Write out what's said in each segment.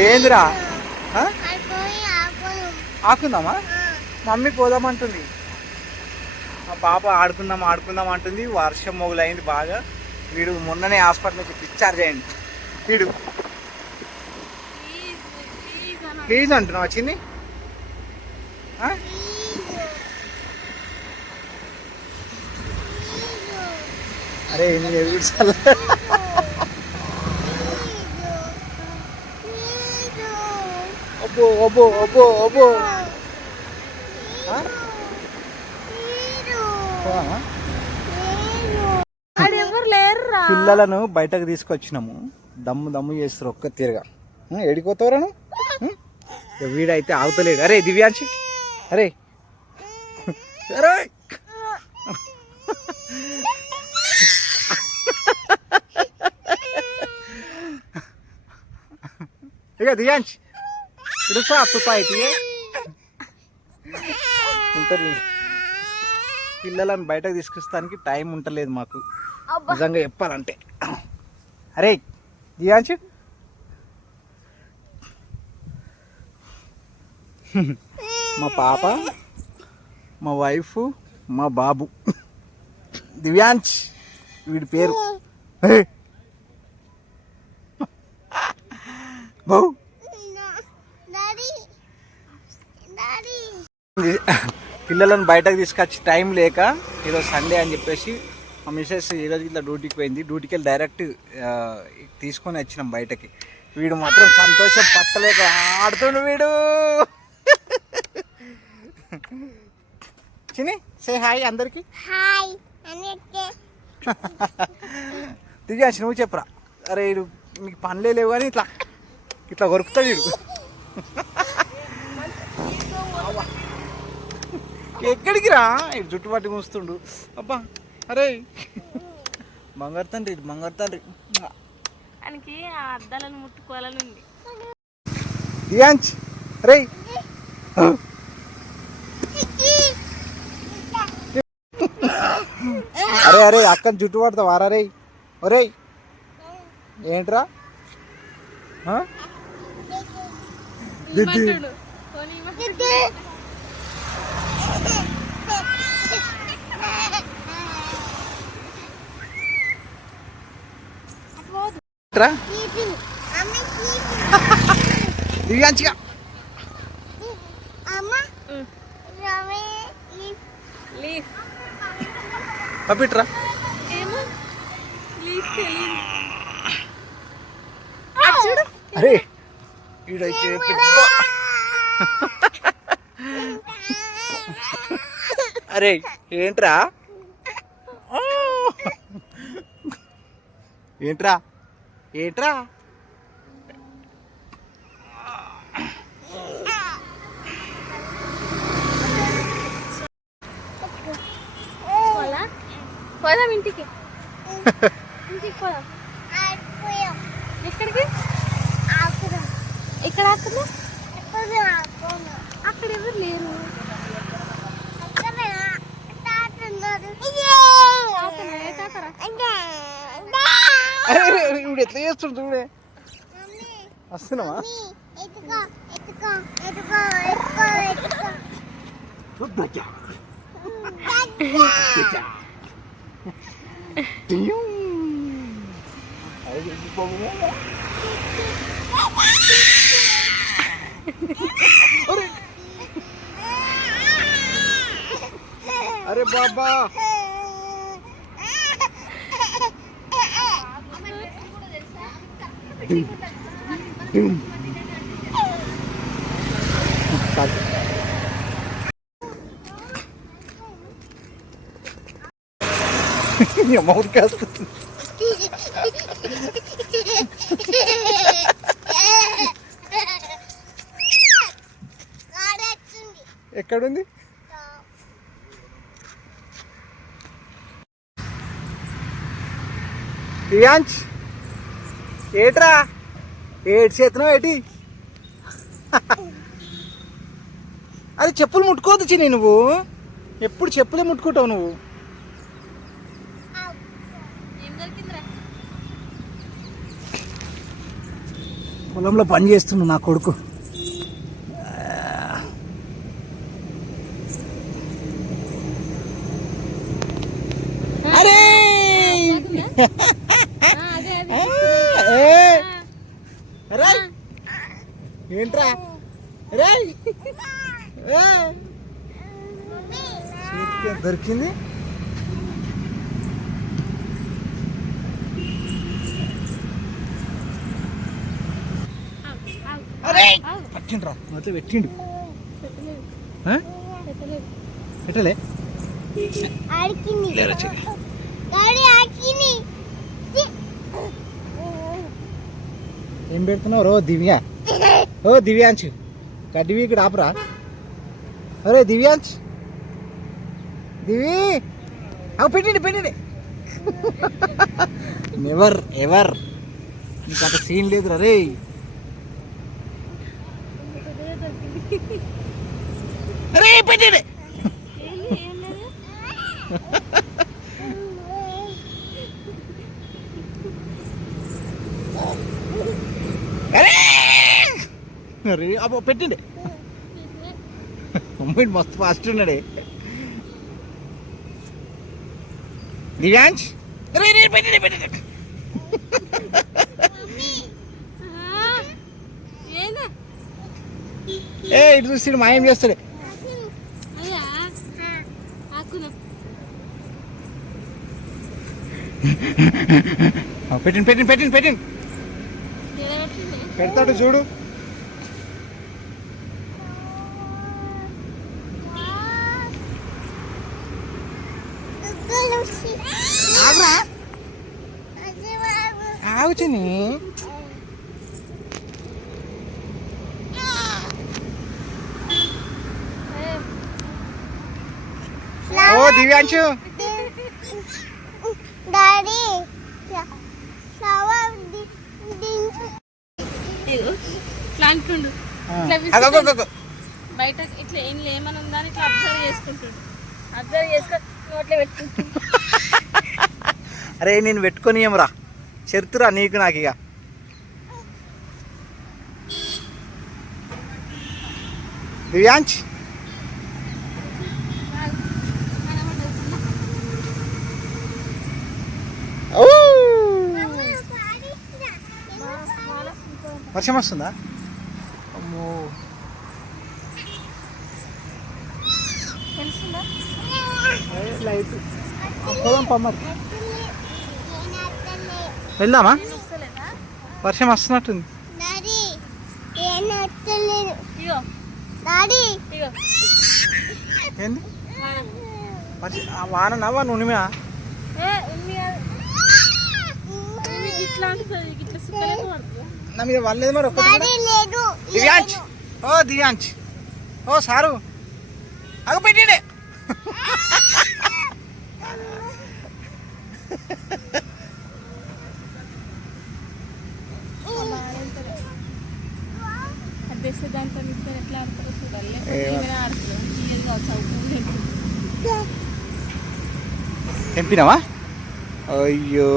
ఏందిరా ఆకుందామా? మమ్మీ పోదామంటుంది. మా పాప ఆడుకుందాం అంటుంది. వర్షం మొగులైంది బాగా. వీడు మొన్ననే హాస్పిటల్కి డిశ్చార్జ్ అయ్యింది. వీడు ప్లీజ్ అంటున్నావు వచ్చింది. అరే నేను ఎదుగుచాలి. అబ్బో అబ్బో అబ్బో అబ్బో పిల్లలను బయటకు తీసుకొచ్చినాము. దమ్ము చేస్తారు ఒక్క తీరుగా. ఏడిపోతావురాను. వీడైతే ఆగుతలేడు. అరే దివ్యాంశి, అరే అరే ఇక దివ్యాంశి ఇరుసా తుపాయి. పిల్లలను బయటకు తీసుకొస్తానికి టైం ఉంటలేదు మాకు నిజంగా చెప్పాలంటే. అరే దివ్యాంశి, మా పాప, మా వైఫ్, మా బాబు దివ్యాంశ్ వీడి పేరు. బాబు పిల్లలను బయటకు తీసుకొచ్చి టైం లేక ఈరోజు సండే అని చెప్పేసి మా మిసెస్ ఈరోజు ఇట్లా డ్యూటీకి పోయింది. డ్యూటీకి వెళ్ళి డైరెక్ట్ తీసుకొని వచ్చినాం బయటకి. వీడు మాత్రం సంతోషం పట్టలేక ఆడుతుండు వీడు. చిన్ని సే హాయ్ అందరికి. దివ్యాంశ్ నువ్వు చెప్పరా. అరే వీడు మీకు పనులే లేవు కానీ ఇట్లా ఇట్లా కొరుకుతాడు వీడు. ఎక్కడికి రా జుట్టు పట్టి మూస్తుండు. అబ్బా అరే బంగారు తండ్రి ఆయనకి అద్దాలను ముట్టుకోవాలని ఉంది. దివ్యాంశ్ రే అరే అరే అక్కని జుట్టు పడతావు అరా రే. ఒరే ఏంట్రా దివ్యాంశిగా పప్పిట్రా. అరే వీడైతే అరే ఏంట్రా ఏంట్రా ఏంట్రా పోదాం ఇంటికి. పోదాం. ఎక్కడికి? ఎక్కడ ఆకున్నా? అక్కడ ఎవరు లేరు. ఇప్పుడు ఎట్లా చేస్తుండు చూడే. వస్తున్నావా? अरे बाबा mau dikasih ఎక్కడుంది? దివ్యాంశ్ ఏట్రా ఏడు చేతనం ఏటి? అది చెప్పులు ముట్టుకోవద్దు చిన్ని, నువ్వు ఎప్పుడు చెప్పులే ముట్టుకుంటావు నువ్వు. పొలంలో పని చేస్తుండు నా కొడుకు. అరే ఏంట్రా దొరికింది. పట్టిండ్రా మొత్తం పెట్టిండు. పెట్టలే ఏం పెడుతున్నావు రో దివ్య? ఓ దివ్యాంశ్ గడ్డి ఇక్కడ ఆపరా. అరే దివ్యాంశ్ దివి పెట్టిండి. నెవర్ ఎవర్ నీకు అంత సీన్ లేదురా రే. అరే పెట్టిండి. అరే అబ్బో పెట్టిండి. అమ్మాయి మస్తు ఫాస్ట్ ఉన్నాడే దివ్యాంశ్. పెట్టిండి. ఏ ఇటు చూసి మాయం చేస్తాడే. పెట్టిండి పెడతాడు చూడు. ఆగుచిని ఓ దివ్యాంశు బయట ఇట్లా ఏం లేమని ఉందని ఇట్లా అబ్జర్వ్ చేసుకుంటుండు. అబ్జర్వ్ చేసుకొని నోట్లో పెట్టుకుంటు. అరే నేను పెట్టుకొని ఏమరా చెరుతురా నీకు నాకు. ఇక దివ్యాంశ్ వర్షం వస్తుందా? అమ్మో లైట్ పమ్మర్ వెళ్దామా? వర్షం వస్తున్నట్టుంది. ఏంది వాన నవ్వా నువ్వు? నా మీద వాళ్ళలేదు మరి. దివ్యాంశ్ ఓ దివ్యాంశ్ ఓ సారు అగ పెట్టిండే. తెంపినావా? అయ్యో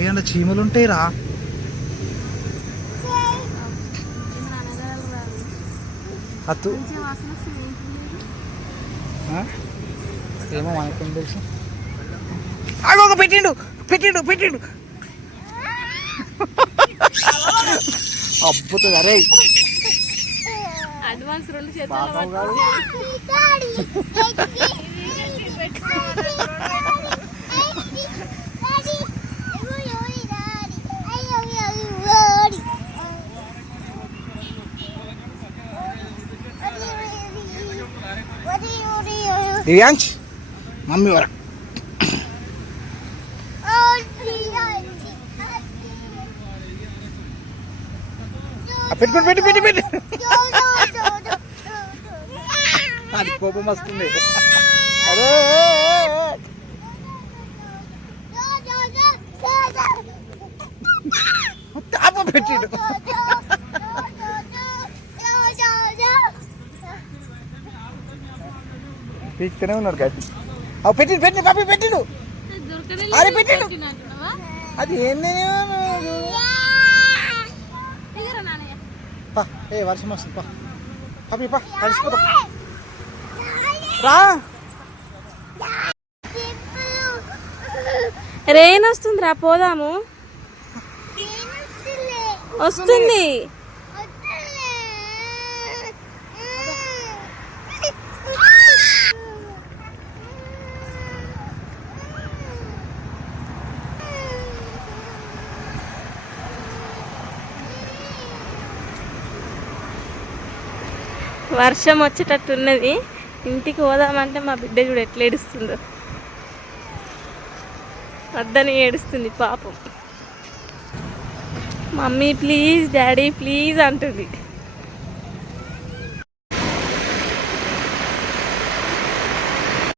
ఏమన్నా చీమలు ఉంటాయి రా. అత్తు ఏమో మనకేం తెలుసు. అగోగ పెట్టిండు. అబ్బుతుంది. అరే అడ్వాన్స్ 2 చేతులు దివ్యాంశ్ మమ్మీ వర పెట్టి అది కోపం వస్తుంది. అరే తాప పెట్టిడు. పీక్తూనే ఉన్నాడు గడ్డి. పెట్టిండు పెట్టిండు పాపి పెట్టిండు దొరకనే అరే పెట్టిండు అంటున్నావా? అది ఏంది ఇదిగోరా నాన్నయ్య. పా ఏ వర్షం వస్తుంది పా పాపి పా కలిసిపోతాం రా రెయిన్ వస్తుంది రా పోదాము. వస్తుంది. వర్షం వచ్చేటట్టున్నది. ఇంటికి పోదామంటే మా బిడ్డ చూడు ఎట్లా ఏడుస్తుందో. వద్దని ఏడుస్తుంది పాపం. మమ్మీ ప్లీజ్ డాడీ ప్లీజ్ అంటుంది.